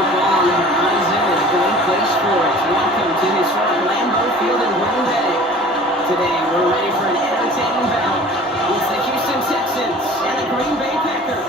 Football on the horizon and a great place for it. Welcome to historic Lambeau Field in Green Bay. Today we're ready for an entertaining battle. It's the Houston Texans and the Green Bay Packers.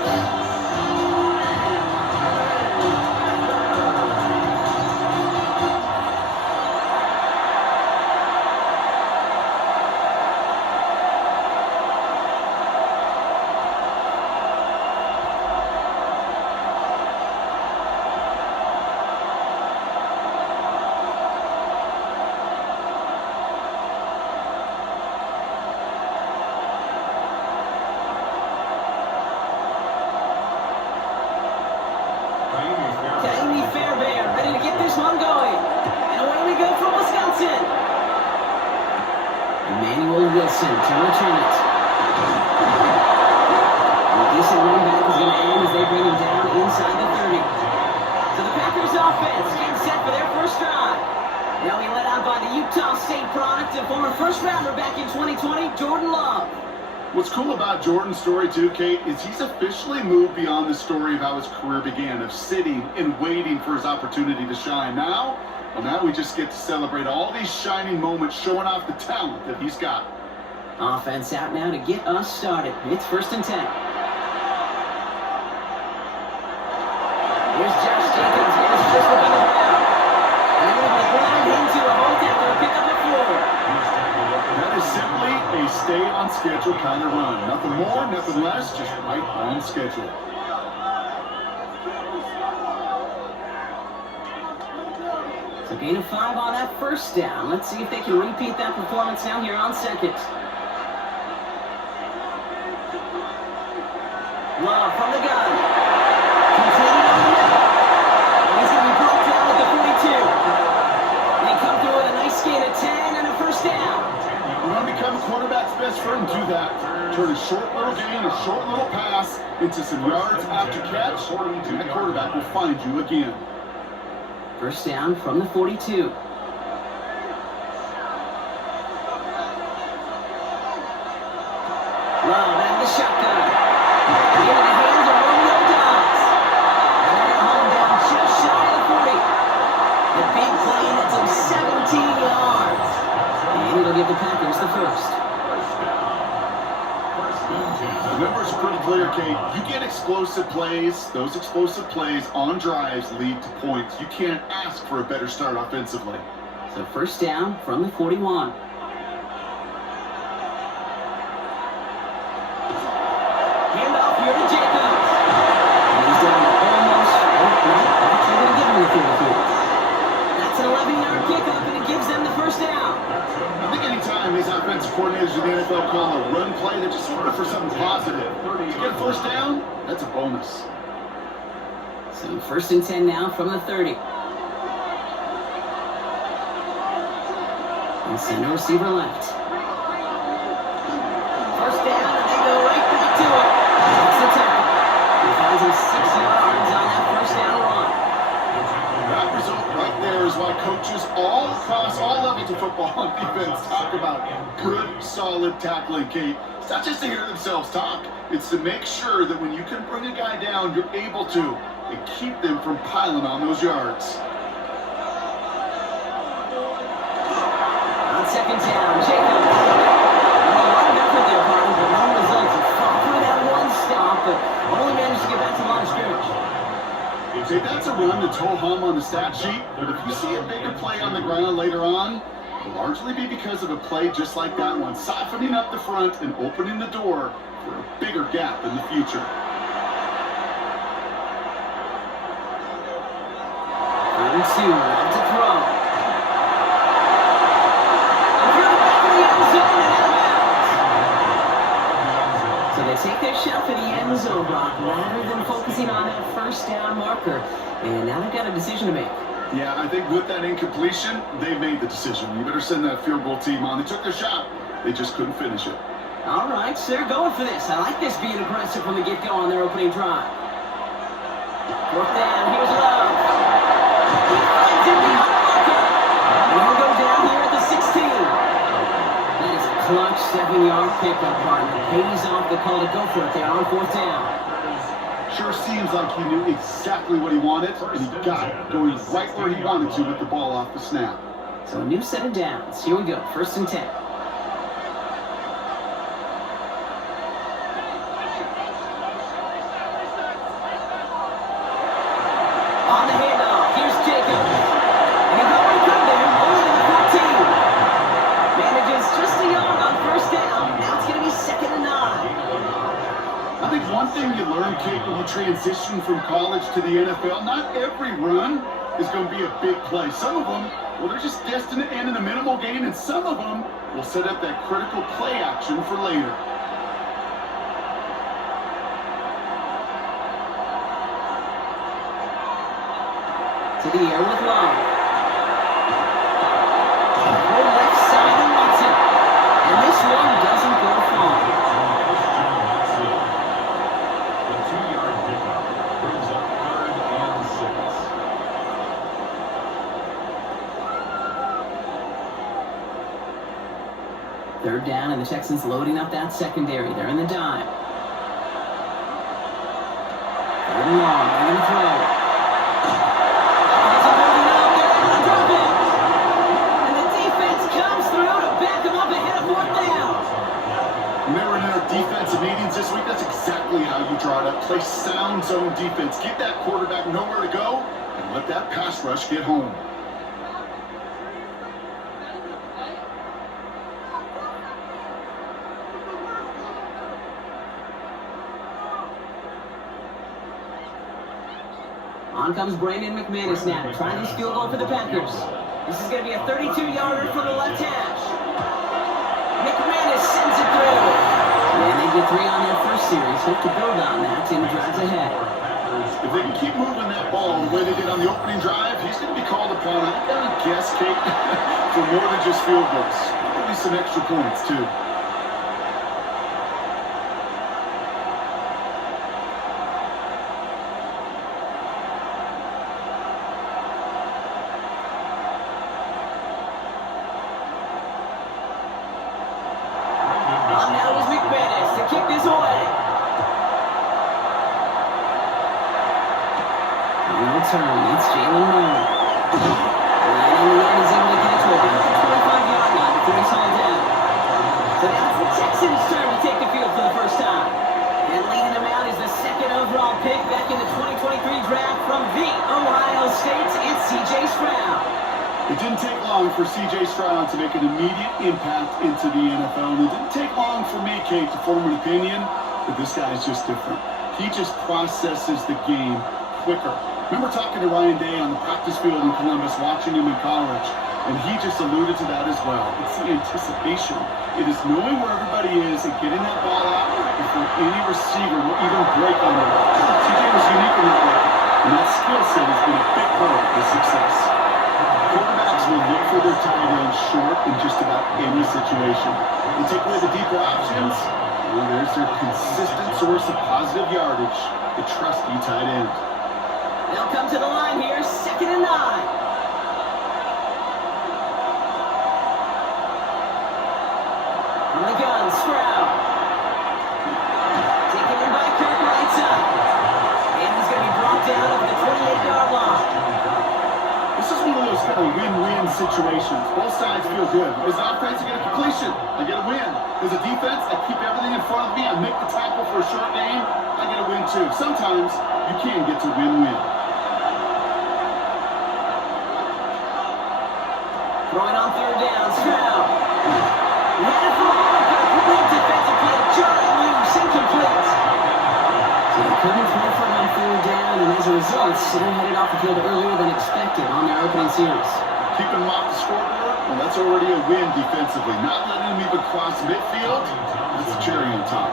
Wilson to return it. And a decent run back is going to end as they bring him down inside the 30. So the Packers offense getting set for their first drive. They'll be led out by the Utah State product and former first rounder back in 2020, Jordan Love. What's cool about Jordan's story too, Kate, is he's officially moved beyond the story of how his career began, of sitting and waiting for his opportunity to shine. Now we just get to celebrate all these shining moments, showing off the talent that he's got. Offense out now to get us started. It's 1st and 10. Here's Josh Jenkins. Here's just looking the ground. And they're going to grind into a hold after a pick up the floor. That is simply a stay on schedule kind of run. Nothing more, nothing less, just right on schedule. So gain of 5 on that first down. Let's see if they can repeat that performance now here on second. Love from the gun. Completed on the middle. And he's going to be brought down at the 42. They come through with a nice gain of 10 and a first down. You want to become a quarterback's best friend, do that. Turn a short little gain, a short little pass into some yards after catch, and that quarterback will find you again. First down from the 42. Love at the shotgun. Into the hands of Romeo Dobbs. And they're going to hold him down just shy of the 40. The big play that's him 17 yards. And it'll give the Packers the first. The numbers are pretty clear, Kate. You get explosive plays. Those explosive plays on drives lead to points. You can't ask for a better start offensively. So first down from the 41. Handoff here to Jacobs. And he's down almost. Actually going to give him the field. That's an 11-yard kickoff, and it gives them the first down. I think anytime these offensive coordinators in the NFL call a run play, they're just looking for something positive. To get a first down, that's a bonus. So 1st and 10 now from the 30. And center receiver left. First down, and they go right back to it. That's the tackle. He finds him 6 yards on that first down run. That result right there is why coaches all across all levels of football and defense talk about good, solid tackling, Kate. It's not just to hear themselves talk. It's to make sure that when you can bring a guy down, you're able to, and keep them from piling on those yards. On second down, Jacobs. A lot of effort there, partner, but no results. He fought through that one stop, but only managed to get back to line of scrimmage. Okay, that's a run that's ho-hum on the stat sheet, but if you see a bigger play on the ground later on, it'll largely be because of a play just like that one, softening up the front and opening the door for a bigger gap in the future. 3-2, left to throw. And through the back of the end zone and out of bounds. So they take their shot for the end zone block rather than focusing on that first down marker. And now they've got a decision to make. Yeah, I think with that incompletion, they made the decision. You better send that field goal team on. They took their shot. They just couldn't finish it. All right, so they're going for this. I like this being aggressive from the get-go on their opening drive. 4th down, here's Love. He finds him beyond the marker. And he'll go down here at the 16. That is a clutch 7-yard pickup, partner. Pays off the call to go for it there on 4th down. Sure seems like he knew exactly what he wanted, and he got it, going right where he wanted to with the ball off the snap. So a new set of downs. Here we go, 1st and 10. On the handoff, here's Jacob. And he got what he could there, only to the 14. Manages just a yard on 1st down. Now it's going to be 2nd and 9. I think one thing you learn, Kate, when you transition from college to the NFL, not every run is going to be a big play. Some of them, well, they're just destined to end in a minimal gain, and some of them will set up that critical play action for later. To the air with Long. Full left side and Watson. And this one doesn't go far. The 2-yard pickup brings up 3rd and 6. 3rd down, and the Texans loading up that secondary. They're in the dime. 3rd and long. They're going to throw. Defensive meetings this week, that's exactly how you draw it up. Play sound zone defense. Get that quarterback nowhere to go and let that pass rush get home. On comes Brandon McManus now to try this field goal for the Packers. This is going to be a 32-yarder for the left hash. McManus sends it through. And they get 3 on their first series. Hope to build on that in the drives ahead. If they can keep moving that ball the way they did on the opening drive, he's going to be called upon, I gotta guess, Kate, for more than just field goals. Probably some extra points, too. It's Jalen Moore. And in the end, he's able to get it to about the 25-yard line before he's hauled down. So now it's the Texans' turn to take the field for the first time. And leading them out is the 2nd overall pick back in the 2023 draft from the Ohio State. It's C.J. Stroud. It didn't take long for C.J. Stroud to make an immediate impact into the NFL. And it didn't take long for me, Kate, to form an opinion that this guy is just different. He just processes the game quicker. Remember talking to Ryan Day on the practice field in Columbus, watching him in college, and he just alluded to that as well. It's the anticipation. It is knowing where everybody is and getting that ball out before any receiver will even break on it. TJ was unique in that way, and that skill set has been a big part of his success. Quarterbacks will look for their tight end short in just about any situation. They take away the deeper options, well, there's their consistent source of positive yardage, the trusty tight end. They'll come to the line here, 2nd and 9. From the gun, Stroud. Taken in by Kirk, right side. And he's going to be brought down over the 28-yard line. This is one of those kind of win-win situations. Both sides feel good. As an offense, I get a completion. I get a win. As a defense, I keep everything in front of me. I make the tackle for a short gain. I get a win, too. Sometimes you can get to win-win. Throwing on 3rd down, Stroud. Ran it for a great defensive play. Giant loose, incomplete. So they couldn't throw for it on 3rd down, and as a result, they're headed off the field earlier than expected on their opening series. Keeping them off the scoreboard, well, that's already a win defensively. Not letting them even cross midfield, that's the cherry on top.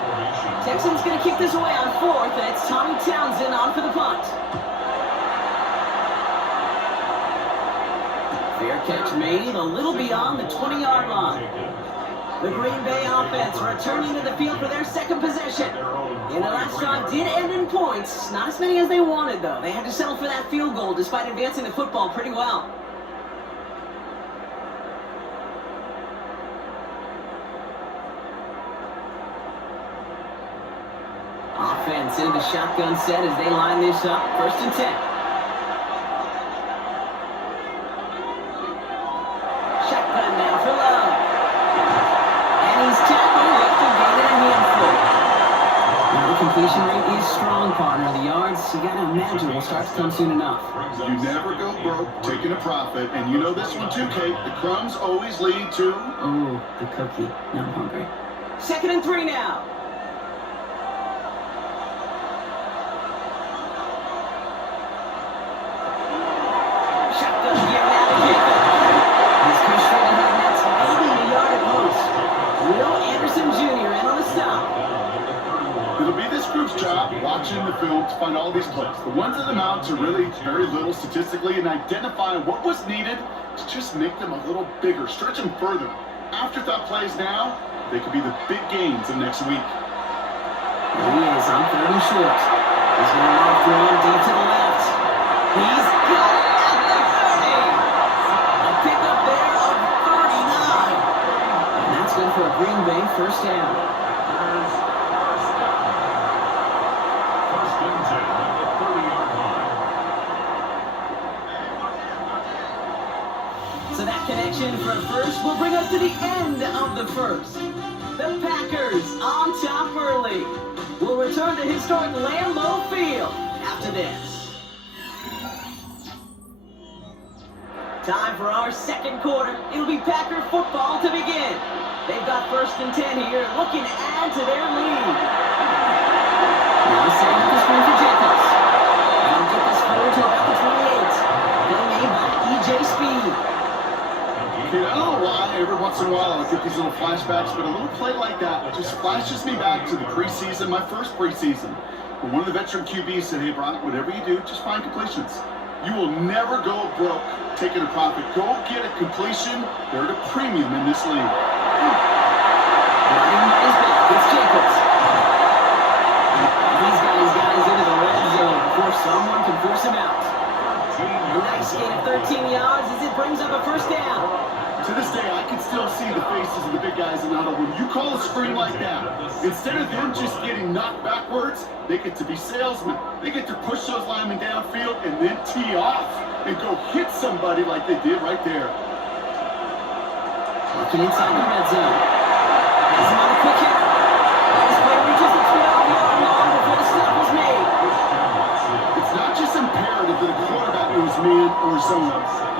Texans going to kick this away on 4th, and it's Tommy Townsend on for the punt. Fair catch made a little beyond the 20-yard line. The Green Bay offense returning to the field for their 2nd possession. And the last drive did end in points. Not as many as they wanted, though. They had to settle for that field goal despite advancing the football pretty well. defense into the shotgun set as they line this up. 1st and 10. Shotgun now for Love. And he's tackled after gaining a handful. Now the completion rate is strong, partner. The yards, you gotta imagine, will start to come soon enough. You never go broke taking a profit, and you know this one too, Kate. The crumbs always lead to... Oh, the cookie. Now I'm hungry. 2nd and 3 now. Shotgun here now to Jacob. He's pushed straight ahead, and that's maybe a yard at most. Will Anderson Jr. in on the stop. It'll be this group's job watching the film to find all these plays. The ones that amount to really very little statistically, and identifying what was needed to just make them a little bigger, stretch them further. Afterthought plays now, they could be the big gains of next week. Here he is on 3rd and short. He's going to walk through him deep to the left. He's got it at the 30. A pickup there of 39. And that's good for a Green Bay 1st down. First and 10 at the 30-yard line. So that connection for a first will bring us to the end of the first. The Packers on top early. We'll return to historic Lambeau Field after this. Time for our 2nd quarter. It'll be Packer football to begin. They've got 1st and 10 here, looking to add to their lead. Now setting up the screen for Jacobs. And he'll get this forward to about the 28. Then made by E.J. Speed. Okay, I don't know why every once in a while I get these little flashbacks, but a little play like that just flashes me back to the preseason, my first preseason. When one of the veteran QBs said, hey, Brock, whatever you do, just find completions. You will never go broke taking a profit. Go get a completion. They're at a premium in this league. Running is back. It's Jacobs. These guys into the red zone before someone can force him out. A nice gain of 13 yards as it brings up a 1st down. To this day, I can still see the faces of the big guys in the huddle. When you call a screen like that, instead of them just getting knocked backwards, they get to be salesmen. They get to push those linemen downfield and then tee off and go hit somebody like they did right there. Looking inside the red zone. Has him on a quick hit. This play reaches the 12-yard line before the stop was made. It's not just imperative that a quarterback knows man or zone.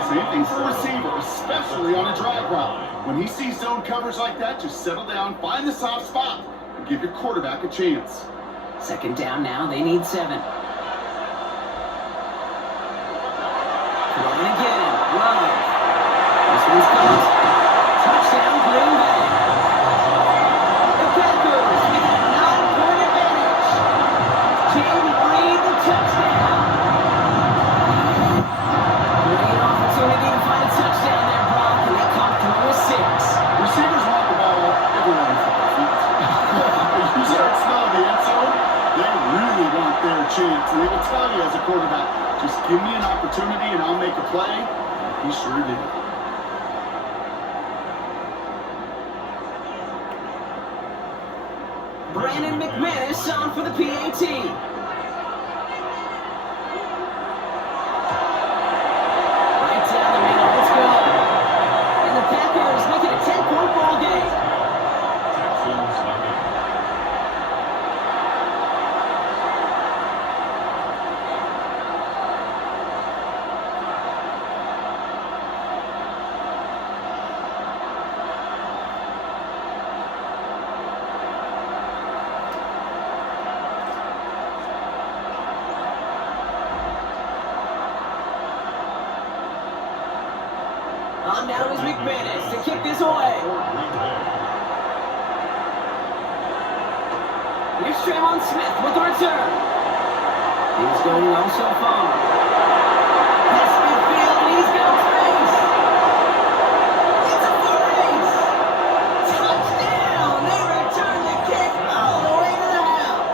Same thing for a receiver, especially on a drag route. When he sees zone coverage like that, just settle down, find the soft spot, and give your quarterback a chance. 2nd down now, they need 7. Throwing again, Love. This one's caught. Touchdown, Green Bay. The Packers with a 9-point advantage. Jamie Reed, the touchdown. Great opportunity to find a touchdown there, Brock, and they come through with 6. Receivers want the ball everywhere in football fields. You start smelling the end zone, they really want their chance. And they will tell you as a quarterback, just give me an opportunity and I'll make a play. He sure did. Brandon McManus on for the PAT. Right down the middle, let's go. And the Packers make it a 10-point ball game. Texans nothing. On now is McManus to kick this away. Here's Tremont Smith with the return. He's going well so far. That's midfield, and he's got space. It's a full race. Touchdown! They return the kick all the way to the house.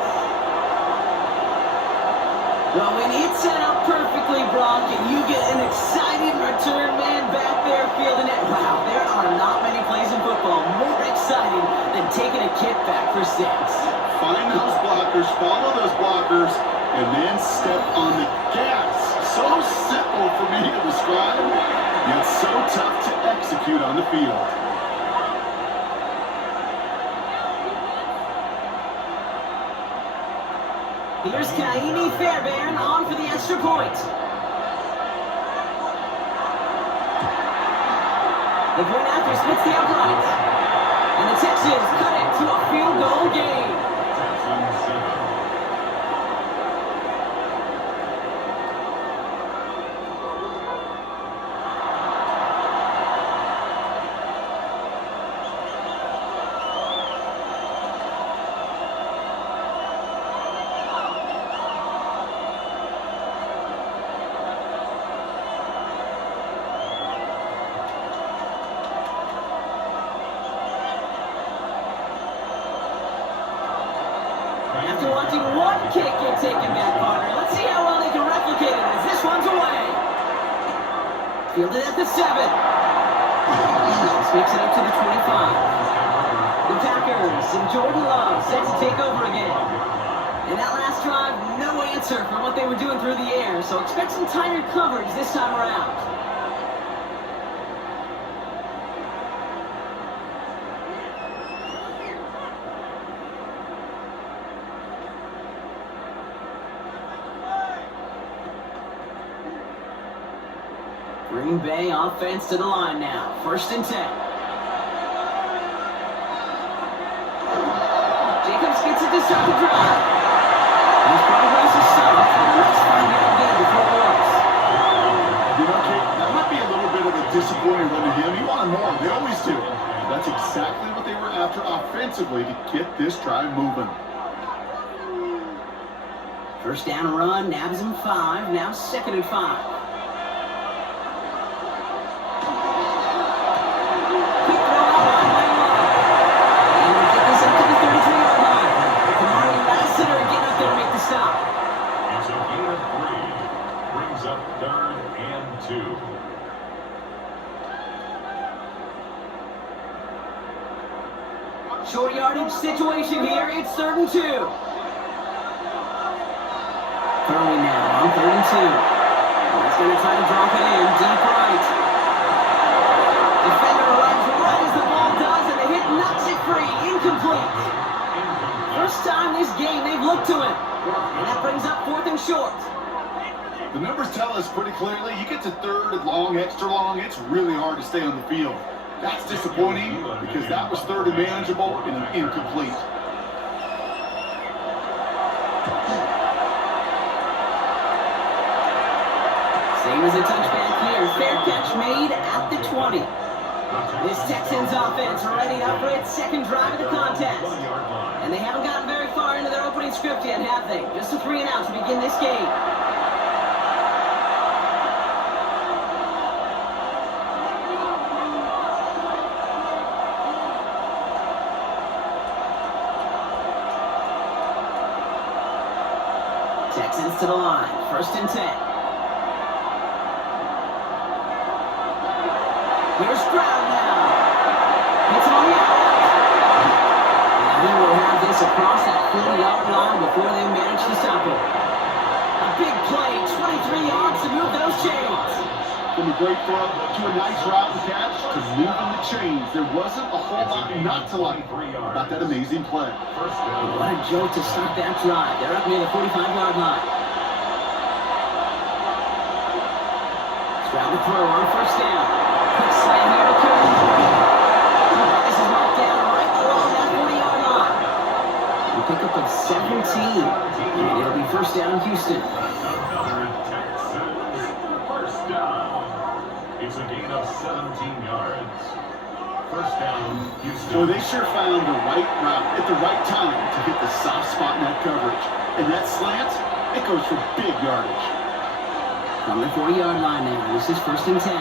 Well, when it's set up perfectly, Brock, and you get an exciting return man back there fielding it, wow, there are not many plays in football more exciting than taking a kick back for 6. find those blockers, follow those blockers, and then step on the gas. So simple for me to describe, yet so tough to execute on the field. Here's Kaimi Fairbairn on for the extra point. The point after splits the uprights. And the Texans cut it to a field goal game. Texans 7. After watching one kick get taken back, partner, let's see how well they can replicate it as this one's away. Fielded at the 7. This makes it up to the 25. The Packers and Jordan Love set to take over again. In that last drive, no answer for what they were doing through the air, so expect some tighter coverage this time around. Green Bay offense to the line now. 1st and 10. Jacobs gets it to start the drive. His progress is soft. Let's find out again before it works. You know, Kate, that might be a little bit of a disappointing run to him. He wanted more. They always do. But that's exactly what they were after offensively to get this drive moving. 1st down run, nabs him 5. Now 2nd and 5. It's a gain of 3. Brings up 3rd and 2. Short yardage situation here. It's 3rd and 2. Curly now on 3rd and 2. He's going to try to drop it in deep right. Defender arrives right as the ball does, and the hit knocks it free. Incomplete. First time this game they've looked to him. And that brings up 4th and short. The numbers tell us pretty clearly, you get to 3rd and long, extra long, it's really hard to stay on the field. That's disappointing because that was 3rd and manageable and an incomplete. Same as a touchback here. Fair catch made at the 20. This Texans offense ready up for its 2nd drive of the contest. And they haven't gotten very far into their opening script yet, have they? Just a 3 and out to begin this game. Texans to the line. 1st and 10. Here's Stroud now. It's on the outlet. And he will have this across that 40-yard line before they manage to stop him. A big play, 23 yards to move those chains. From a great throw to a nice route and catch to moving the chains. There wasn't a whole lot not to like about that amazing play. What a jolt to start that drive. They're up near the 45-yard line. Stroud to throw on 1st down. Quick slant here to Curry. This is knocked down right along that 40-yard line. A pickup of 17. And it'll be 1st down Houston. Another Texans 1st down. It's a gain of 17 yards. 1st down Houston. So they sure found the right route at the right time to hit the soft spot in that coverage. And that slant, it goes for big yardage. From the 40-yard line now, this is 1st and 10.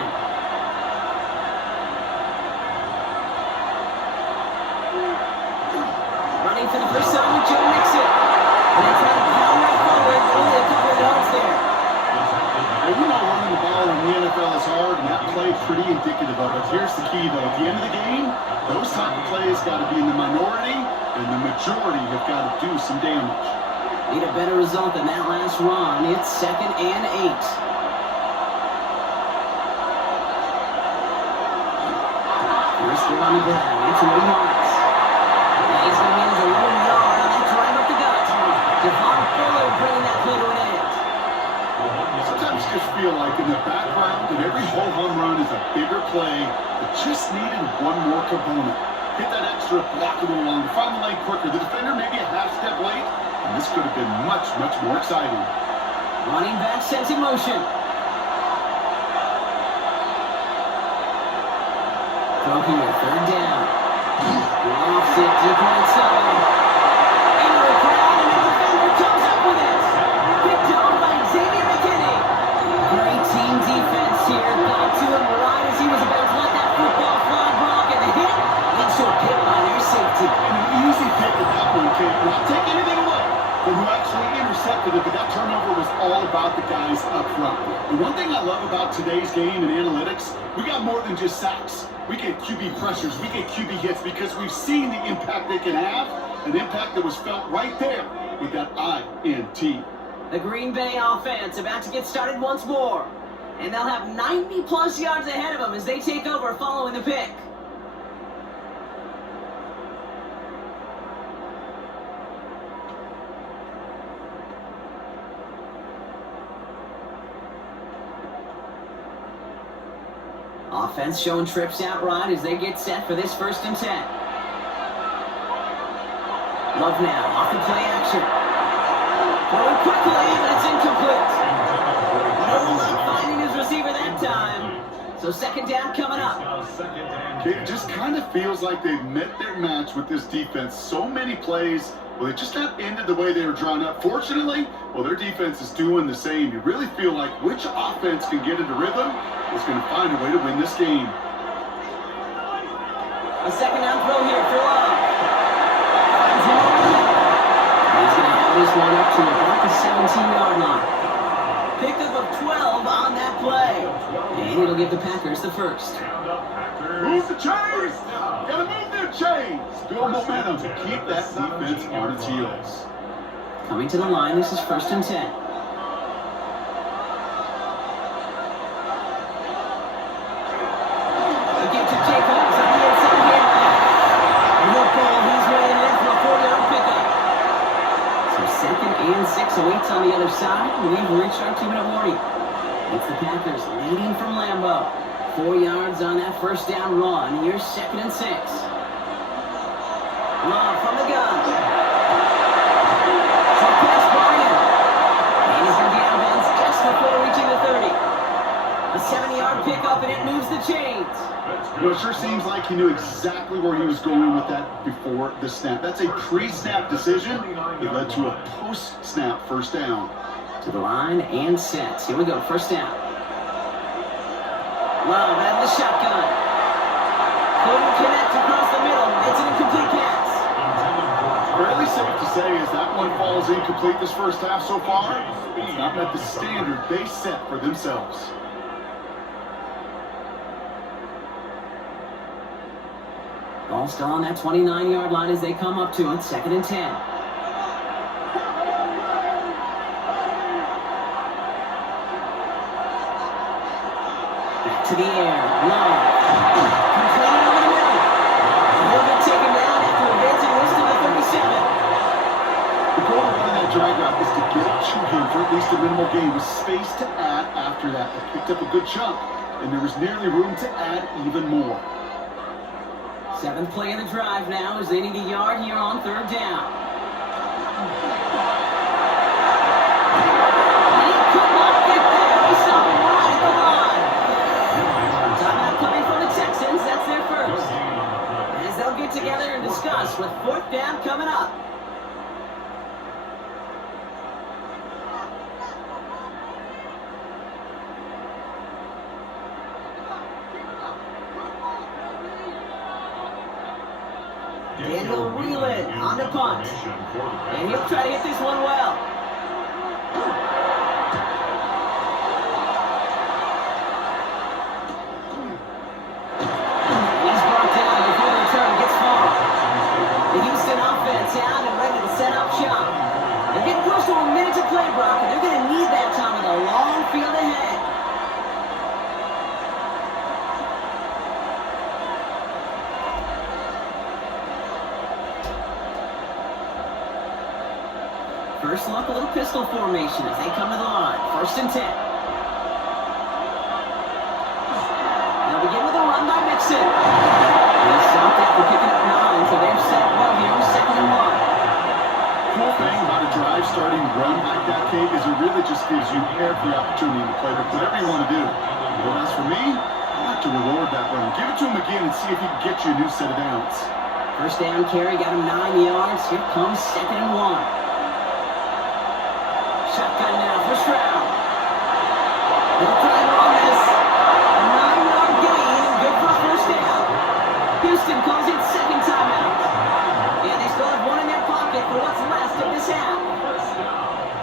Running for the first time with Joe Mixon. And they try to pound right forward, only a couple of yards there. Well, you know running the ball in the NFL is hard, and that play pretty indicative of it. Here's the key, though. At the end of the game, those type of plays got to be in the minority and the majority have got to do some damage. Need a better result than that last run. It's 2nd and 8. First they're on the ground. It's what he wants. And he's going to manage a low yard on that drive up the gut. Devon Fuller bringing that play to an end. Sometimes you just feel like in the background that every home run is a bigger play that just needed one more component. Hit that extra block a little longer, find the lane quicker. The defender maybe a half step late, and this could have been much, much more exciting. Running back sets in motion. Throw here, 3rd down. Lofts it deep inside. Into the crowd, and the defender comes up with it. Picked off by Xavier McKinney. Great team defense here. Got to him right as he was about to let that football fly. Brock, and the hit leads to a pick by their safety. And an easy pick at that one, Kate. Not take anything away from who actually intercepted it, but that turnover was all about the guys up front. The one thing I love about today's game and analytics, we got more than just sacks. We get QB pressures, we get QB hits because we've seen the impact they can have, an impact that was felt right there with that INT. The Green Bay offense about to get started once more. And they'll have 90-plus yards ahead of them as they take over following the pick. Offense showing trips out right as they get set for this 1st and 10. Love now, off the play action. Throwing quickly, but it's incomplete. No luck finding his receiver that time. So 2nd down coming up. It just kind of feels like they've met their match with this defense. So many plays, well, they just not ended the way they were drawn up. Fortunately, well, their defense is doing the same. You really feel like which offense can get into rhythm is going to find a way to win this game. A 2nd down throw here for Love. He's going to have this one up to about the 17-yard line. Pickup of 12 on that play. And it'll give the Packers the 1st. Move the chains! Gotta move their chains! Build momentum to keep that defense on its heels. Coming to the line, this is 1st and 10. Again to Jacobs on the inside here. No ball, he's weighing in for a 4-yard pickup. So 2nd and 6 awaits on the other side. We've reached our 2-minute warning. It's the Packers leading from Lambeau. 4 yards on that 1st down run. Here's 2nd and 6. Love from the gun. Short pass Brian. And he's going to be out of bounds just before reaching the 30. A 70-yard pickup, and it moves the chains. Well, it sure seems like he knew exactly where he was going with that before the snap. That's a pre-snap decision. It led to a post-snap 1st down. To the line and set. Here we go, 1st down. Love out of the shotgun. Couldn't connect across the middle. It's an incomplete pass. Fairly safe to say as that one falls incomplete this 1st half so far. It's not met the standard they set for themselves. Ball still on that 29-yard line as they come up to it. 2nd and 10. Back to the air. Love. Completed over the middle. He'll get taken down after advancing this to the 37. The goal of running that drag route is to get it to him for at least a minimal gain with space to add after that. They picked up a good chunk, and there was nearly room to add even more. 7th play of the drive now as they need a yard here on 3rd down. And he could not get there. He saw him right at the line. Timeout coming from the Texans. That's their 1st. As they'll get together and discuss with 4th down coming up. Daniel Whelan on the punt. And he'll try to hit this one well. He's brought down before the return gets far. The Houston offense First look, a little pistol formation as they come to the line. 1st and 10. They'll begin with a run by Mixon. He's stopped after picking up 9, so they're set well here with 2nd and 1. Cool thing about a drive starting run like that, Kate, is it really just gives you every opportunity to play with whatever you want to do. But as for me, I like to reward that run. Give it to him again and see if he can get you a new set of downs. First down carry, got him 9 yards. Here comes 2nd and 1. Shotgun now for Stroud. They'll try to run this. A 9-yard gain, good for a first down. Houston calls it 2nd timeout. And they still have one in their pocket for what's left of this half.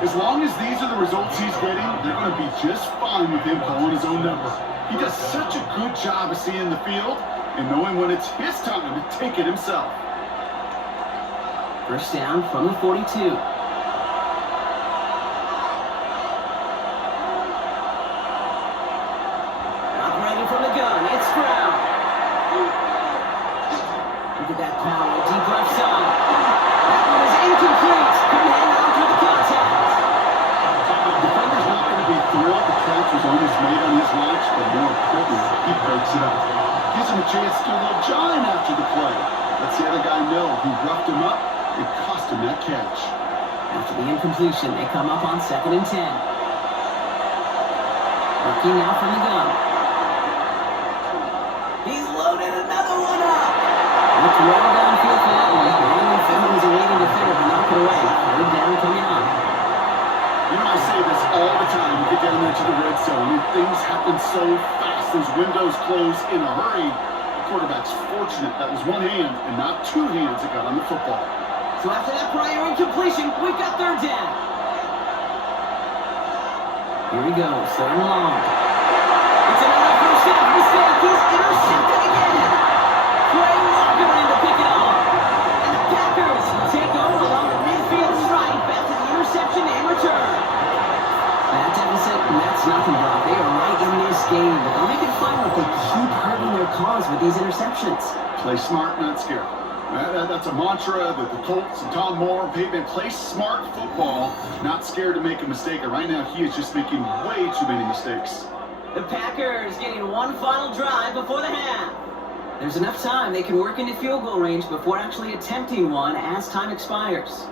As long as these are the results he's getting, they're going to be just fine with him calling his own number. He does such a good job of seeing the field and knowing when it's his time to take it himself. First down from the 42. Operating from the gun, it's Stroud. Look at that power, deep left side. That one is incomplete. Couldn't hang on through the contact. The defender's not going to be thrilled the catch was almost made on his watch, but more importantly, he breaks it up. Gives him a chance to do a little jawing after the play. Lets the other guy know he roughed him up. It cost him that catch. After the incompletion, they come up on 2nd and 10. Working now from the gun. He's loaded another one up. Looked well downfield for that one. Finally found his awaiting defender to knock it away. 3rd down coming on. You know, I say this all the time. You get down there to the red zone, and things happen so fast. Those windows close in a hurry. The quarterback's fortunate that was one hand and not two hands that got on the football. So after that prior incompletion, we've got 3rd down. Here we go, 3rd and long. It's another first down mistake. He's intercepted again. Quay Walker in to pick it off. And the Packers take over along the midfield stripe after the interception and return. That deficit, and that's nothing, Brock. They are right in this game, but they'll make it fun if they keep hurting their cause with these interceptions. Play smart, not scared. That's a mantra that the Colts and Tom Moore, Payton, play smart football, not scared to make a mistake. And right now, he is just making way too many mistakes. The Packers getting one final drive before the half. There's enough time they can work into field goal range before actually attempting one as time expires.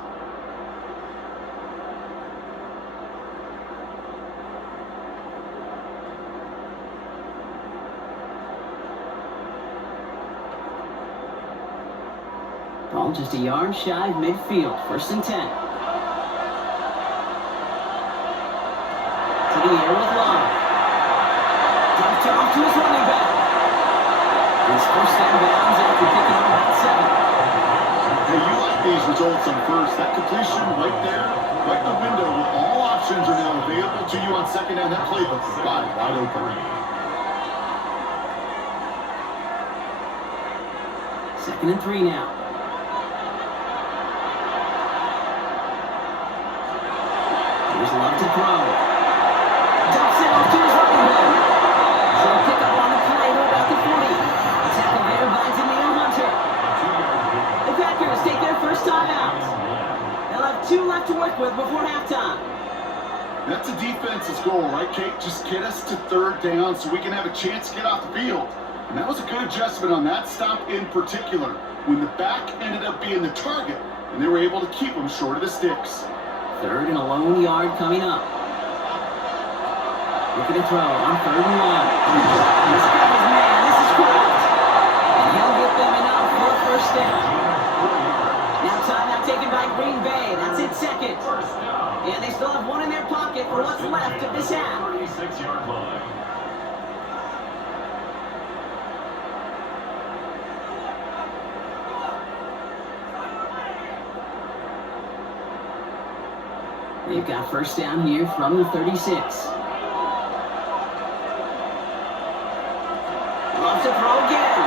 Ball just a yard shy of midfield. 1st and 10. To the air with Love. Dumped off to his running back. His first down bounds after picking up about 7. Hey, you like these results on first. That completion right there, right the window, where all options are now available to you on 2nd down. That playbook is wide open. 2nd and 3 now. Here's Love to throw. Dumps it off to his running back. So a pick up on the play to about the 40. Tackle there by Daniel Hunter. The Packers take their first time out. They'll have 2 left to work with before halftime. That's a defense's goal, right, Kate? Just get us to 3rd down so we can have a chance to get off the field. And that was a good adjustment on that stop in particular, when the back ended up being the target, and they were able to keep them short of the sticks. 3rd and a lone yard coming up. Look at the throw on 3rd and 1. This guy's man, this is correct. And he'll get them enough for a first down. Now timeout taken by Green Bay. That's it, 2nd. And they still have one in their pocket for what's left of this half. 36-yard line. They've got first down here from the 36. Loves to throw again.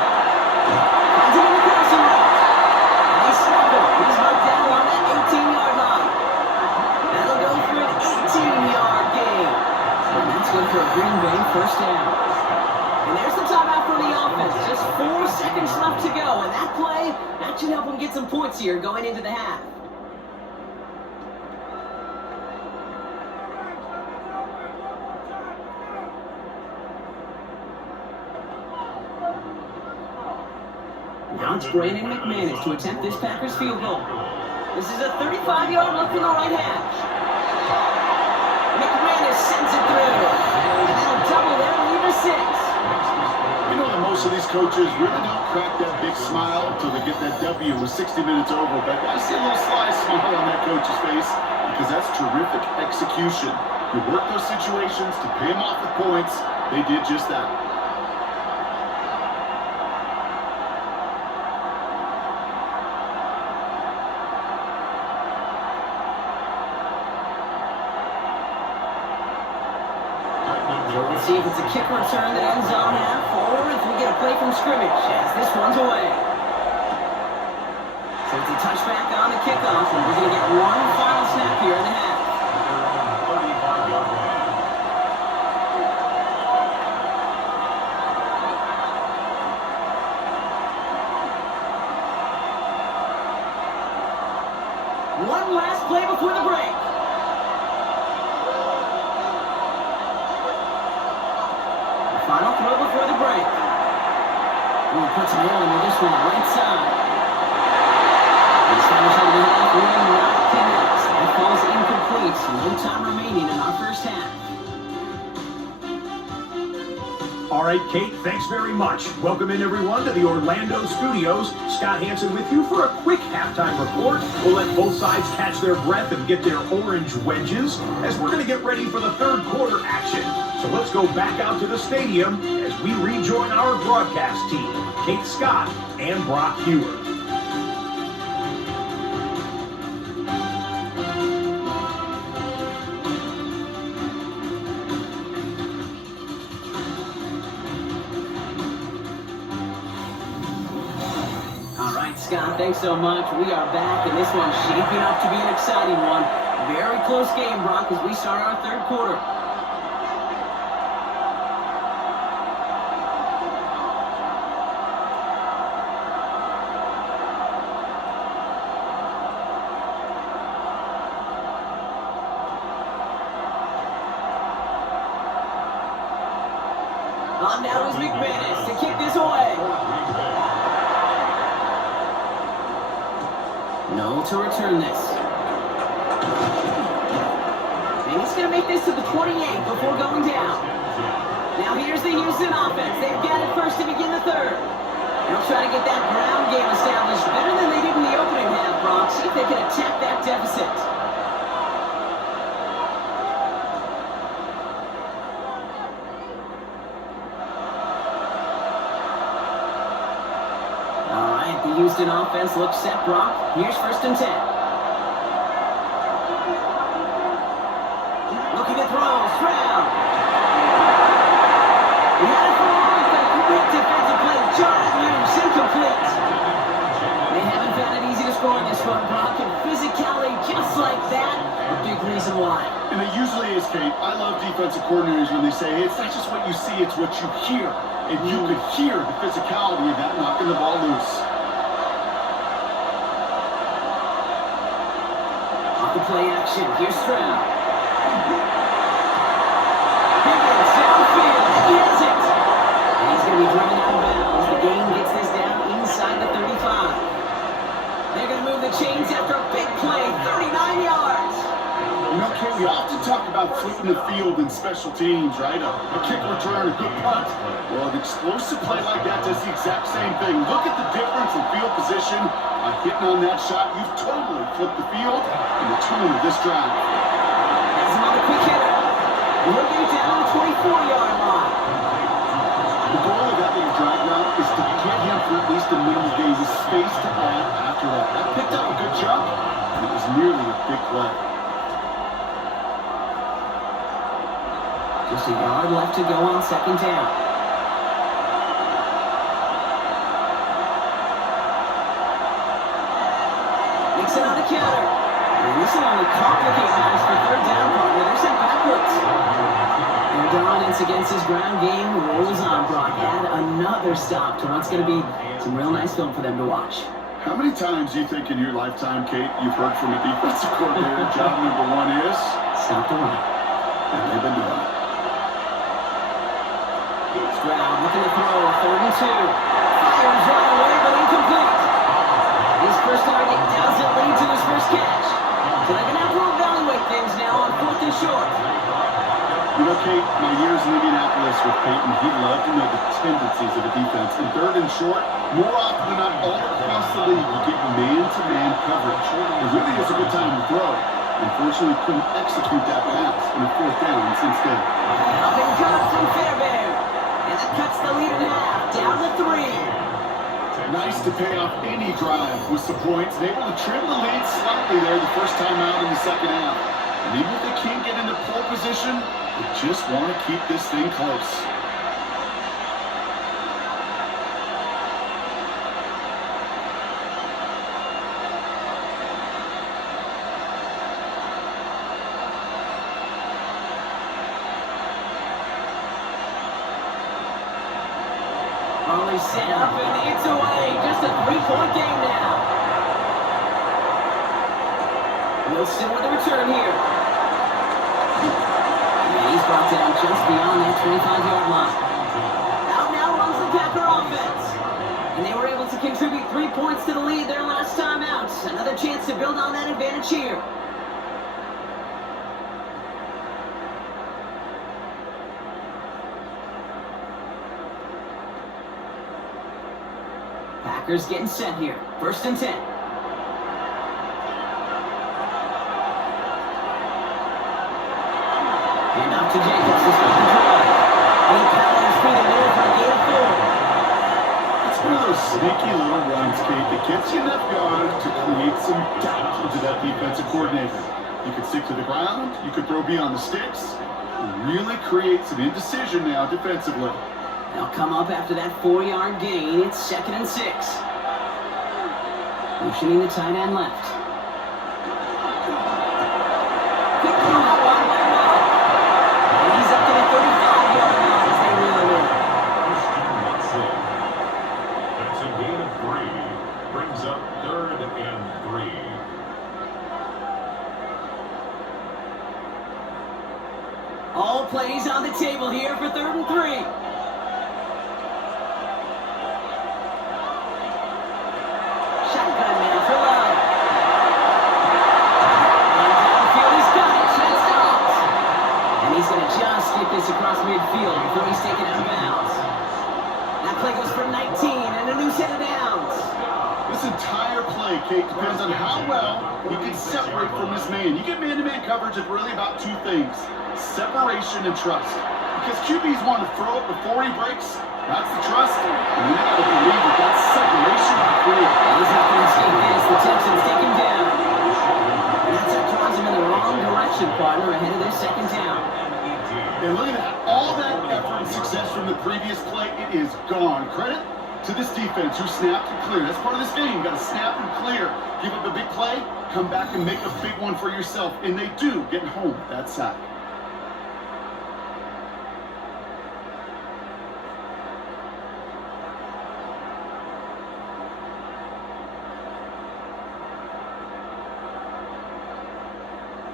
Finds him in the crossing route. And they snap him. He's marked down on that 18-yard line. That'll go for an 18-yard gain. And that's good for a Green Bay first down. And there's the timeout for the offense. Just 4 seconds left to go. And that play, that should help them get some points here going into the half. Now it's Brandon McManus to attempt this Packers field goal. This is a 35-yard look from the right hash. McManus sends it through. And that'll double their lead to 6. You know that most of these coaches really don't crack that big smile until they get that W with 60 minutes over. But I see a little sly smile on that coach's face because that's terrific execution. You work those situations to pay them off with points. They did just that. Let's see if it's a kick return that ends on half, or if we get a play from scrimmage as this one's away. So it's a touchback on the kickoff, and we're going to get one final snap here in the half. One last play before the break. Final throw before the break. Ooh, puts an on with this one, right side. This finish on the half will not connect. That falls incomplete. No time remaining in our first half. All right, Kate, thanks very much. Welcome in, everyone, to the Orlando studios. Scott Hansen with you for a quick halftime report. We'll let both sides catch their breath and get their orange wedges as we're going to get ready for the third quarter action. So let's go back out to the stadium as we rejoin our broadcast team, Kate Scott and Brock Hewer. All right, Scott, thanks so much. We are back, and this one's shaping up to be an exciting one. Very close game, Brock, as we start our third quarter. On now is McManus to kick this away. No to return this. And he's going to make this to the 28 before going down. Now here's the Houston offense. They've got it first to begin the third. They'll try to get that ground game established better than they did in the opening half, Brock. See if they can attack that deficit. The Houston offense looks set, Brock. Here's 1st and 10. Looking to throw. Stroud. He had it for a long, but a great defensive play. John Hughes, incomplete. They haven't found it easy to score in this one, Brock. And physicality just like that, a big reason why. And it usually is, Kate. I love defensive coordinators when they say, hey, it's not just what you see, it's what you hear. And you could hear the physicality of that knocking the ball loose. The play action. Here's Stroud. Higgins downfield. He has it. And he's going to be driven out of bounds. The game gets this down inside the 35. They're going to move the chains after a big play. 39 yards. You know, Kate, we often talk about flipping the field in special teams, right? A kick return, a good punt. Well, an explosive play like that does the exact same thing. Look at the difference in field position. Hitting on that shot, you've totally flipped the field in the tune of this drive. That's another quick hitter. We'll get down to the 24-yard line. The goal of that little drag route is to get him for at least a minute game with space to add after that. That picked up a good jump, and it was nearly a big play. Just a yard left to go on 2nd down. Nixon on the counter. And this will only complicate matters for 3rd down, partner. They're sent backwards. Their dominance against his ground game rolls on, Brock. Add another stop to what's going to be some real nice film for them to watch. How many times do you think in your lifetime, Kate, you've heard from a defensive coordinator, job number 1 is? Stop the run. And they've been doing it. Stroud looking to throw, 3rd and 2. Fires right away, but incomplete. first target doesn't lead to his first catch. So they're going to have to evaluate things now on 4th and short. You know, Kate, my years in Indianapolis with Peyton, he loved to know the tendencies of a defense. In 3rd and short, more often than not, all across the league, you get man-to-man coverage. It really is a good time to throw. Unfortunately, couldn't execute that pass in a 4th down instead. Now been caught from Fairbairn. And that cuts the lead in half, down to 3. Nice to pay off any drive with some points and able to trim the lead slightly there the first time out in the second half. And even if they can't get into pole position, they just want to keep this thing close. Only set up and it's away. Just a 3-point game now. Wilson with a return here. And he's brought down just beyond that 25-yard line. Out now runs the Packer offense. And they were able to contribute 3 points to the lead their last time out. Another chance to build on that advantage here. Packers getting set here. 1st and 10. And up to Jacobs to start the drive. And he powers through the middle for a gain of 4. It's one of those sneaky little runs, Kate, that gets you enough yardage to create some doubt into that defensive coordinator. You could stick to the ground, you could throw beyond the sticks, and really create some indecision now defensively. They'll come up after that 4-yard gain. It's 2nd and 6. Motioning the tight end left. Quick throw out wide by Rob. And he's up to the 35-yard line as they reel him in. That's a gain of 3. Brings up 3rd and 3. All plays on the table here for 3rd and 3. Shotgun now for Love. And downfield he's got it. Chance Dobbs. And he's going to just get this across midfield before he's taken out of bounds. That play goes for 19 and a new set of downs. This entire play, Kate, depends on how well he can separate from his man. You get man-to-man coverage of really about 2 things: separation and trust. Because QBs want to throw it before he breaks. That's the trust. And you got to believe that that separation can create. He's not going to escape this. The Texans take him down. And that's what throws him in the wrong direction, partner, ahead of their 2nd down. And look at that. All that effort and success from the previous play, it is gone. Credit to this defense who snapped and cleared. That's part of this game. You got to snap and clear. Give up a big play, come back and make a big one for yourself. And they do, getting home with that sack.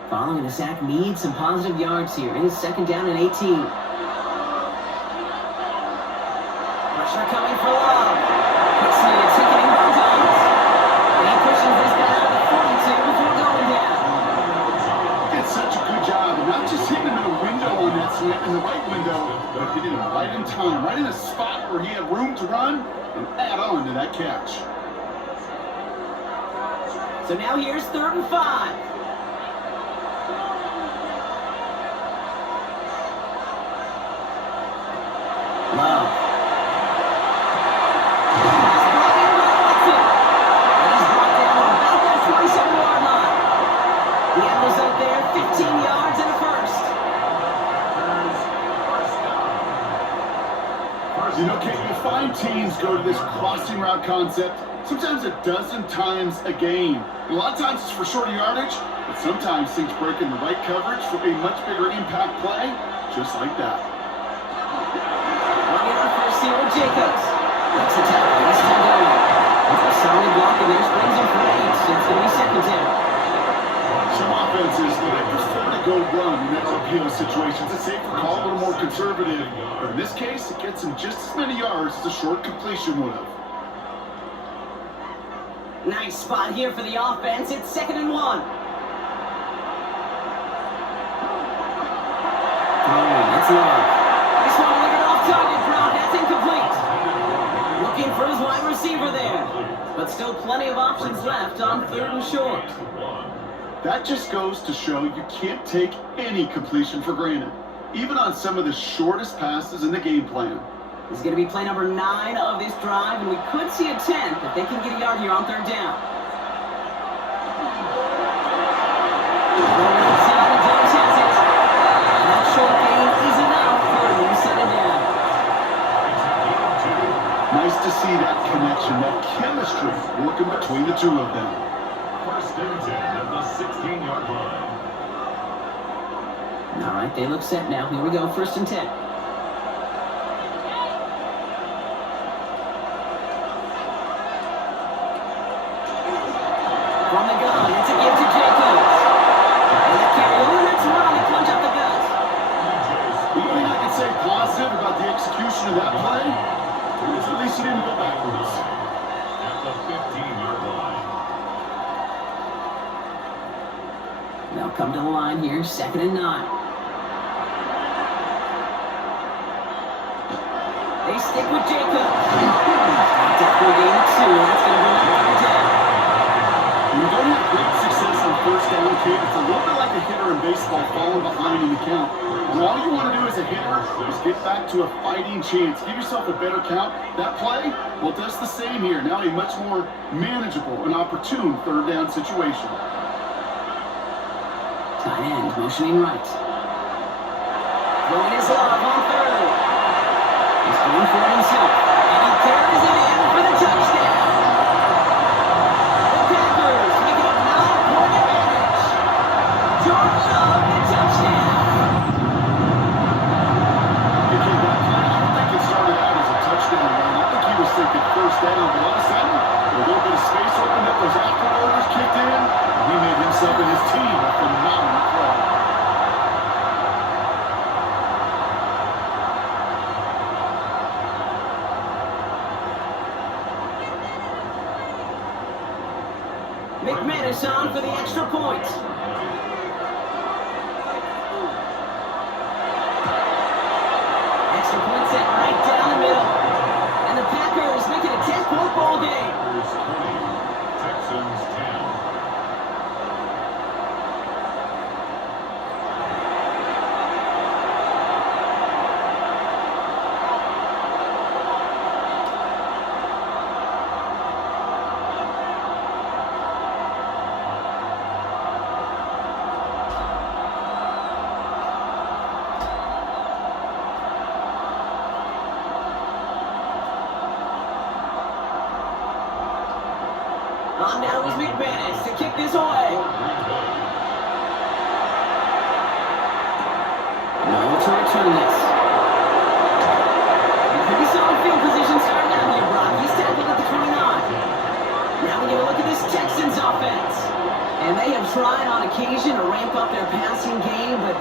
Following the sack needs some positive yards here. It is 2nd down and 18. Pressure coming for Love. It's ticketing by Dobbs. And he pushes this guy out of the 42 before going down. Did such a good job of not just hitting him in a window on that slant, in the right window, but hitting him right in time, right in a spot where he had room to run and add on to that catch. So now here's 3rd and 5. Love. Pass brought in by Watson. And he's brought down about that 27-yard line. The end result there, 15 yards and a first. You know, Kate, you find teams go to this crossing route concept sometimes a dozen times a game. And a lot of times it's for shorter yardage, but sometimes things break in the right coverage for a much bigger impact play, just like that. Running on first here with Jacobs. That's the tackle. He's still going. A solid block, and there's brings him for 8. So it's going to be 2nd down. Some offenses that I prefer to go run in that RPO situations. It's safer call, a little more conservative. But in this case, it gets him just as many yards as a short completion would have. Nice spot here for the offense. It's 2nd and 1. It's long. This one will get off target, Brown. That's incomplete. Looking for his wide receiver there. But still plenty of options left on 3rd and short. That just goes to show you can't take any completion for granted, even on some of the shortest passes in the game plan. This is going to be play number 9 of this drive, and we could see a 10th if they can get a yard here on 3rd down. That short gain is enough for him to set it down. Nice to see that connection, that chemistry working between the two of them. 1st and 10 at the 16-yard line. All right, they look set now. Here we go, 1st and 10. From the gun, it's a give to Jacobs. And that carry over, that's one to plunge up the gut. The only thing I can say positive about the execution of that play is at least he didn't go backwards. At the 15-yard line. They'll come to the line here, 2nd and 9. They stick with Jacobs. Definitely gain of 2. That's going to bring up 3rd down. When you don't have great success on 1st down, Kate, it's a little bit like a hitter in baseball falling behind in the count. And all you want to do as a hitter is get back to a fighting chance. Give yourself a better count. That play, well, does the same here. Now a much more manageable and opportune 3rd down situation. Tight end, motioning right. Throwing his love on 3rd. He's going for it himself. And he carries it in for the touchdown. The Packers make it a 9-point advantage. Jordan Love, the touchdown. Okay, that play, I don't think it started out as a touchdown run. I think he was thinking 1st down, but all of a sudden, a little bit of space opened up, those afterburners kicked in, and he made himself and his team a phenomenal play. McManus on for the extra point. Extra point set right down the middle. And the Packers make it a 10-point ball game. Packers 20, Texans 10. On now is McManus to kick this away. No to return this. Pretty solid field position starting out here, Brock. He's tackled at the 29. Now we get a look at this Texans offense. And they have tried on occasion to ramp up their passing game, but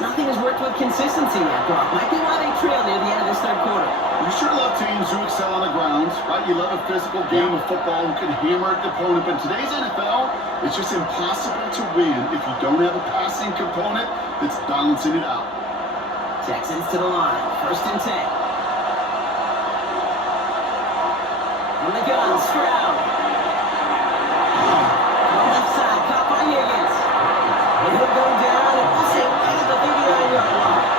nothing has worked with consistency yet, Brock. Might be why they trail near the end of this 3rd quarter. You sure love teams who excel on the ground, right? You love a physical game of football who can hammer at the opponent. But in today's NFL, it's just impossible to win if you don't have a passing component that's balancing it out. Texans to the line. 1st and 10. On the gun, Stroud. On the left side, caught by Higgins. And he'll go down and we'll say right at the 39-yard line.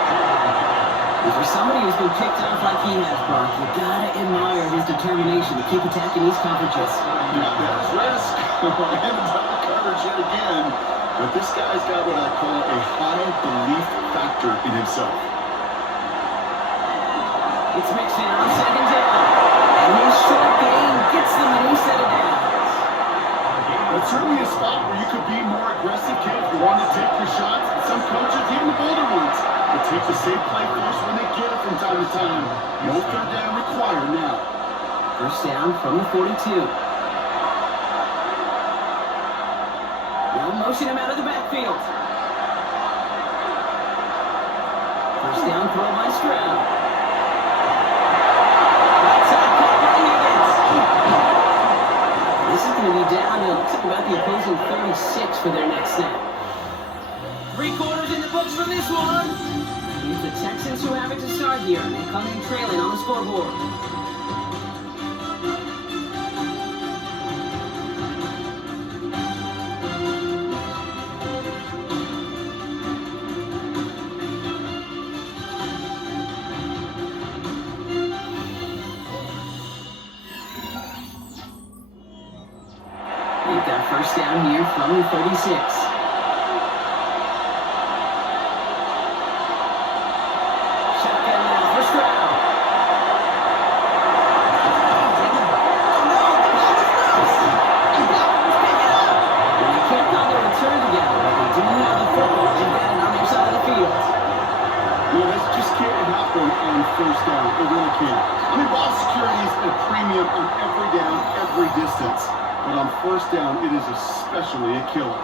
And for somebody who's been kicked off like he has, Brock, you gotta admire his determination to keep attacking these coverages. Yeah, there's risk. And double coverage yet again. But this guy's got what I call a high belief factor in himself. It's Mixon on 2nd down. And his short gain gets them a new set of downs. It's certainly a spot where you could be more aggressive, kid, if you want to take your shots. And some coaches, even the bolder ones, will take the safe play first when they get it from time to time. No 3rd down required now. 1st down from the 42. They'll motion him out of the backfield. 1st down throw by Stroud. Right side caught by Higgins. This is going to be start here, and they come in trailing on the scoreboard. They've got first down here from the 36. First down, it really can't. I mean, ball security is a premium on every down, every distance. But on first down, it is especially a killer.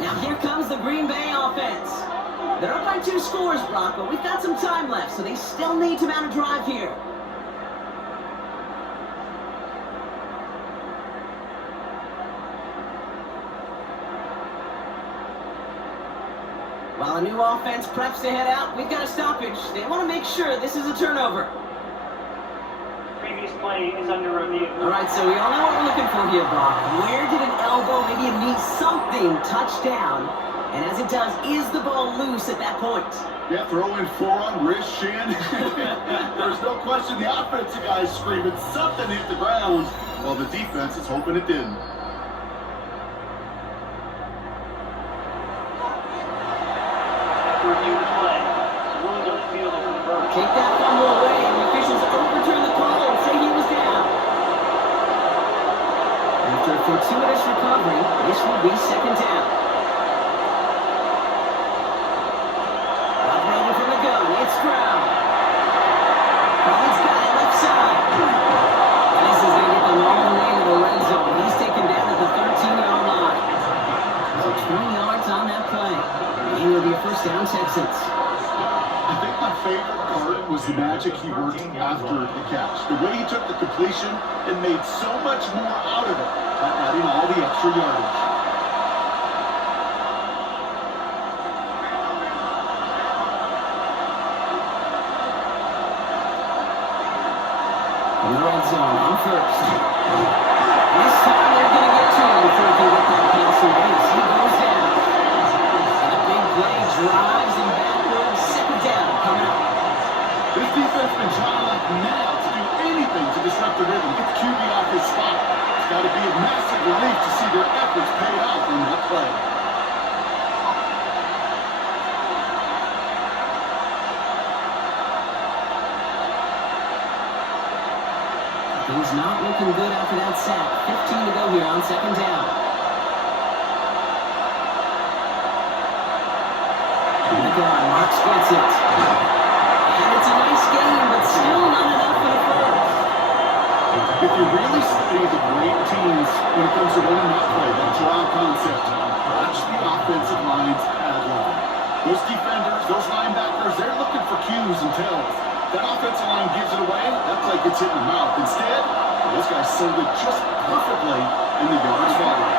Now here comes the Green Bay offense. They're up by 2 scores, Brock, but we've got some time left, so they still need to mount a drive here. While a new offense preps to head out, we've got a stoppage. They want to make sure this is a turnover. Previous play is under review. All right, so we all know what we're looking for here, Brock. Where did an elbow, maybe a knee, something touch down? And as it does, is the ball loose at that point? Yeah, throw in forearm, wrist, shin. There's no question the offensive guy is screaming something hit the ground, while the defense is hoping it didn't. Review the play. The ruling on the field is reversed. Take that fumble away, and the officials overturn the call and say he was down. After a fortuitous recovery, this will be second down. Operating from the gun, it's Brown. He's got it left side. And this is going to get them all the way to the red zone. He's taken down at the 13-yard line. So 20 yards on that play. And it'll be a first down, Texans. I think my favorite part was the magic he worked after the catch. The way he took the completion and made so much more out of it by adding all the extra yardage. In the red zone on first. This time they're going to get to him before he can get that passing base. He goes down. And a big play drives him backwards. Second down coming up. This defense has been trying like mad to do anything to disrupt the rhythm, get the QB off his spot. It's got to be a massive relief to see their efforts paid off on that play. Things not looking good after that sack. 15 to go here on second down. In the gun, Marks gets it. And it's a nice game, but still not enough for the first. If you really study the great teams when it comes to running that play, that draw concept, watch the offensive lines pad line. Those defenders, those linebackers, they're looking for cues and tells. That offensive line gives it away, that play gets hit in the mouth. Instead, those guys sold it just perfectly in the yards following.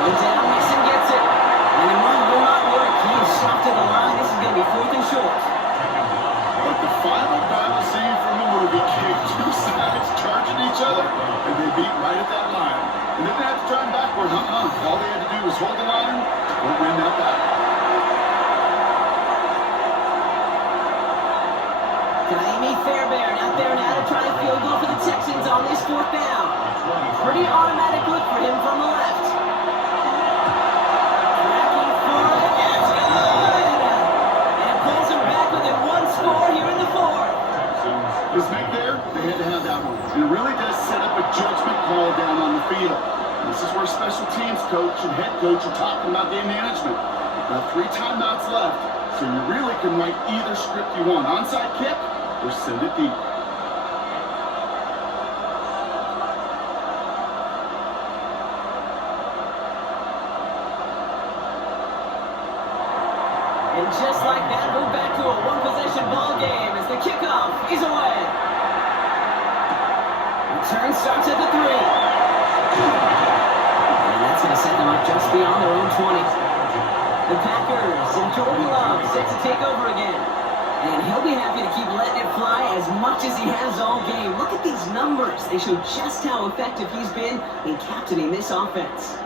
Go down, Nixon gets it. And the move will not work. He is stopped at the line. This is going to be fourth and short. But the final battle scene from the movie came two sides charging each other, and they beat right at that line. And they didn't have to turn backward, All they had to do was hold the line or win that battle. Naimi Fairbairn out there now to try to field goal for the Texans on this fourth down. Pretty automatic look for him from the left. Tracking for it, and it's good! And it pulls him back within one score here in the fourth. This make there, they had to have that one. And it really does set up a judgment call down on the field. And this is where special teams coach and head coach are talking about game management. Got 3 timeouts left, so you really can write either script you want. Onside kick, or send it deep. And just like that, we're back to a one-possession ball game as the kickoff is away. Return starts at the 3. And that's going to set them up just beyond their own 20. The Packers and Jordan Love set to take over again. And he'll be happy to keep letting it fly as much as he has all game. Look at these numbers. They show just how effective he's been in captaining this offense.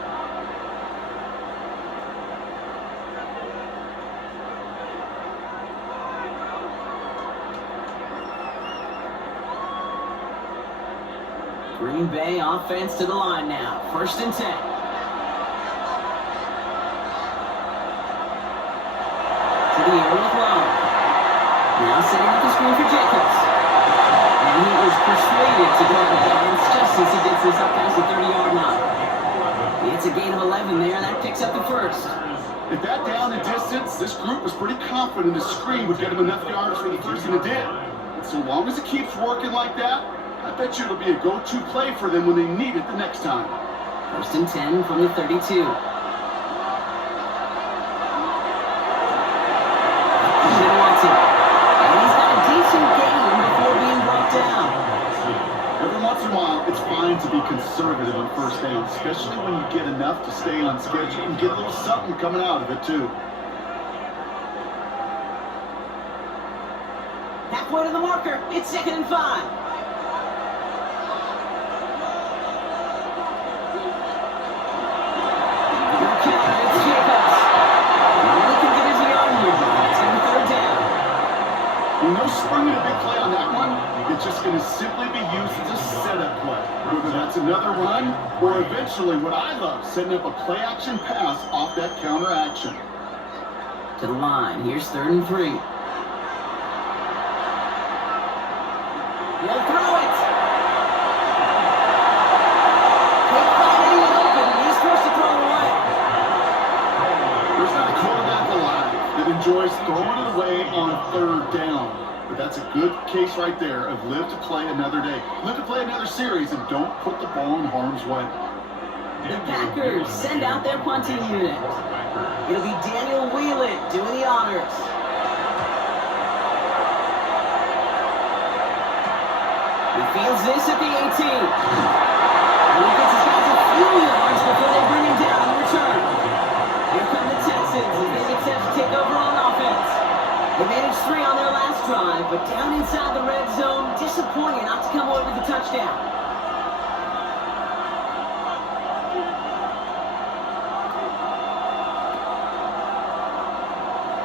Green Bay offense to the line now. 1st and 10. To the air with Love. Now setting up the screen for Jacobs. And he is persuaded to go to the downs just as he gets this up past the 30-yard line. It's a gain of 11 there. That picks up the first. At that down and distance, this group was pretty confident the screen would get him enough yards for the first, and it did. And so long as it keeps working like that, I bet you it'll be a go-to play for them when they need it the next time. 1st and 10 from the 32. And he's got a decent game before being brought down. Every once in a while, it's fine to be conservative on 1st down, especially when you get enough to stay on schedule and get a little something coming out of it, too. Halfway to the marker. It's 2nd and 5. It's Jacobs. Only can get his yard here, but it's going to be 3rd down. You know, springing a big play on that one, it's just going to simply be used as a setup play. Whether that's another run, or eventually what I love, setting up a play-action pass off that counter action. To the line. Here's 3rd and 3. He'll throw it. Can't find anyone open. He's forced to throw it away. There's not a quarterback alive that enjoys throwing it away on 3rd down. But that's a good case right there of live to play another day. Live to play another series and don't put the ball in harm's way. The Packers send out their punting unit. It'll be Daniel Wheelan doing the honors. He fields this at the 18. And he gets his guys a few yards before they bring him down in return. Here come the Texans as they attempt to take over on offense. They managed 3 on their last drive, but down inside the red zone, disappointing not to come away with the touchdown.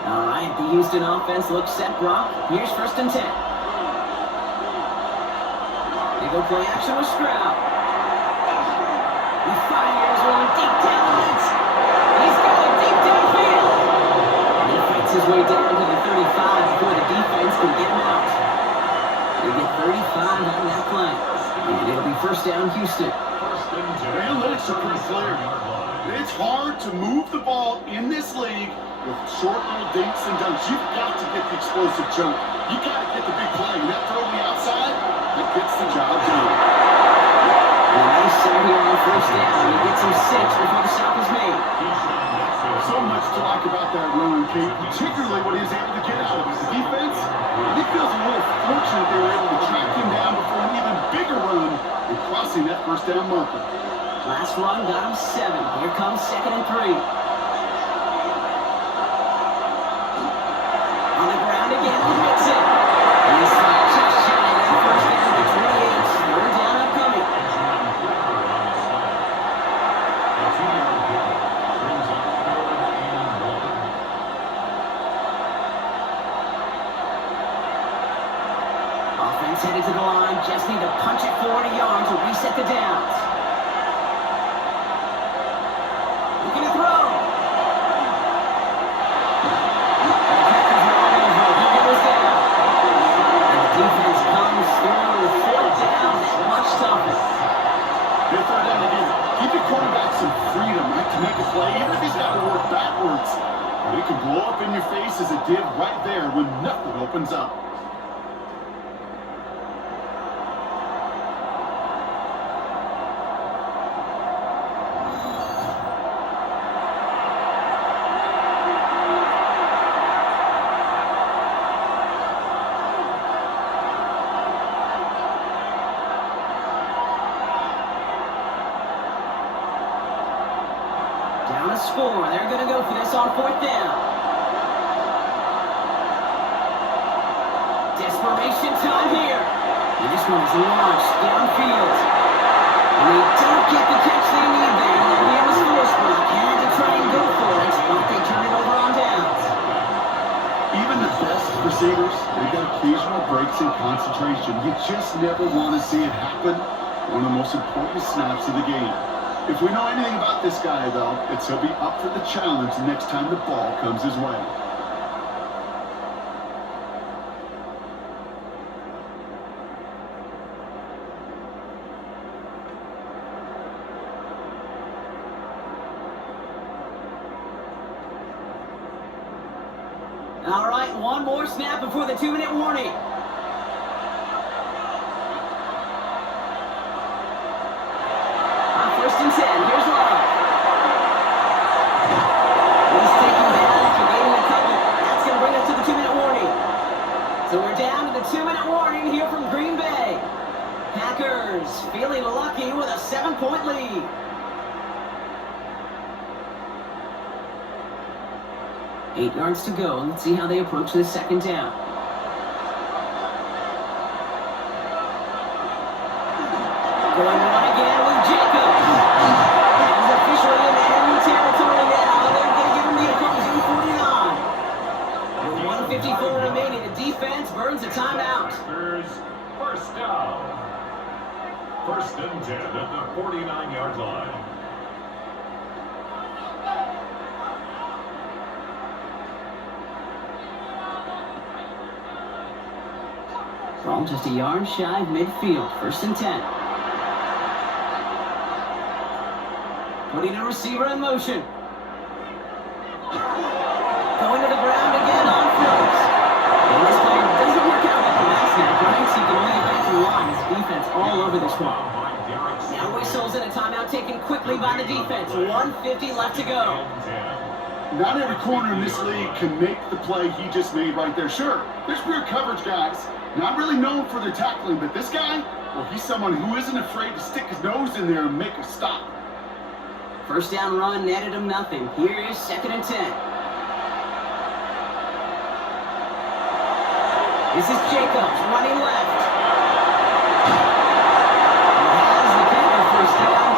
All right, the Houston offense looks set, Brock. Here's 1st and 10. They go play action with Stroud. He fires one deep down the legs. He's got it deep downfield. And he fights his way down to the 35 before the defense can get him out. They get 35 out of that play. And it'll be 1st down, Houston. The analytics are pretty clear. It's hard to move the ball in this league with short little dinks and dunks. You've got to get the explosive jump. You got to get the big play. And that throw on the outside, that gets the job done. A nice set here on 1st down. He gets him 6 before the stop is made. So much to like about that run, Kate, particularly when he was able to get out of it. The defense, he feels a little fortunate they were able to track him down before an even bigger run and crossing that 1st down marker. Last run got him 7. Here comes 2nd and 3. On the ground again with Mixon. And he's stopped just shy of that 1st down to 28. 3rd down upcoming. Offense headed to the line. Just need to punch it 40 yards to reset the downs. Looking to throw. He goes down. And the defense comes through. 4th down, much tougher. They throw down again. Give your quarterback some freedom, right, to make a play, even if he's got to work backwards. But it can blow up in your face as it did right there when nothing opens up. Down a score. They're going to go for this on 4th down. Desperation time here. And this one is launched downfield. And they don't get the catch they need there. And their hand was forced, but had to try and go for it. But they turn it over on downs. Even the best receivers, they got occasional breaks in concentration. You just never want to see it happen. One of the most important snaps of the game. If we know anything about this guy, though, it's he'll be up for the challenge the next time the ball comes his way. All right, one more snap before the 2-minute warning. On 1st and 10, here's Love. He's taking down after gaining a couple. That's going to bring us to the 2-minute warning. So we're down to the 2-minute warning here from Green Bay. Packers feeling lucky with a 7-point lead. Eight yards to go. Let's see how they approach this 2nd down. Going on again with Jacobs. He's officially in enemy territory now. They're going to give him the opposing 49. With 1:54 remaining, the defense burns a timeout. Packers, 1st down. 1st and 10 at the 49-yard line. Ball just a yard shy of midfield. 1st and 10. Putting a receiver in motion. Going to the ground again on Phillips. And this play doesn't work out like the last snap. Right? So you can only advance the line. His defense all over this one. Now whistles and a timeout taken quickly by the defense. 1:50 left to go. Not every corner in this league can make the play he just made right there. Sure, there's pure coverage guys. Not really known for their tackling, but this guy, well, he's someone who isn't afraid to stick his nose in there and make a stop. 1st down run netted him nothing. Here is 2nd and 10. This is Jacobs running left. He has the Packers 1st down.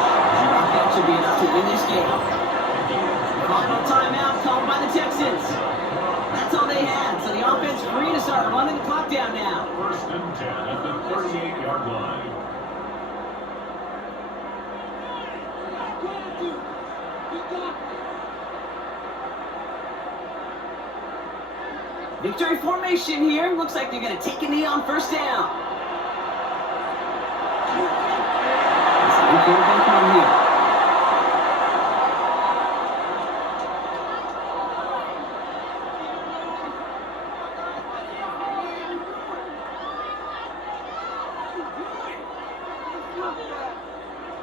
That should be enough to win this game. Final timeout called by the Texans. That's all they had, so the offense free to start running the clock down now. 1st and 10 at the 38-yard line. Victory formation here. Looks like they're going to take a knee on 1st down. Let's see the quarterback on here.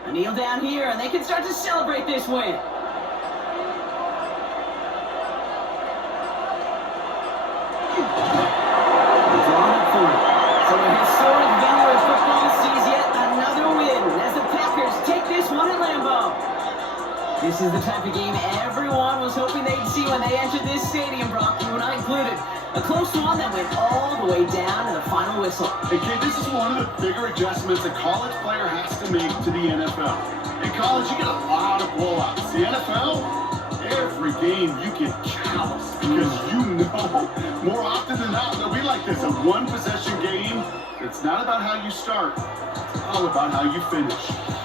A kneel down here, and they can start to celebrate this win. So a historic venue of football sees yet another win as the Packers take this one at Lambeau. This is the type of game everyone was hoping they'd see when they entered this stadium, Brock, you and I included. A close one that went all the way down to the final whistle. Hey, kid, this is one of the bigger adjustments a college player has to make to the NFL. In college, you get a lot of blowouts. The NFL, every game you get calloused because you know more often than not they'll be like this, a one-possession game. It's not about how you start, it's all about how you finish.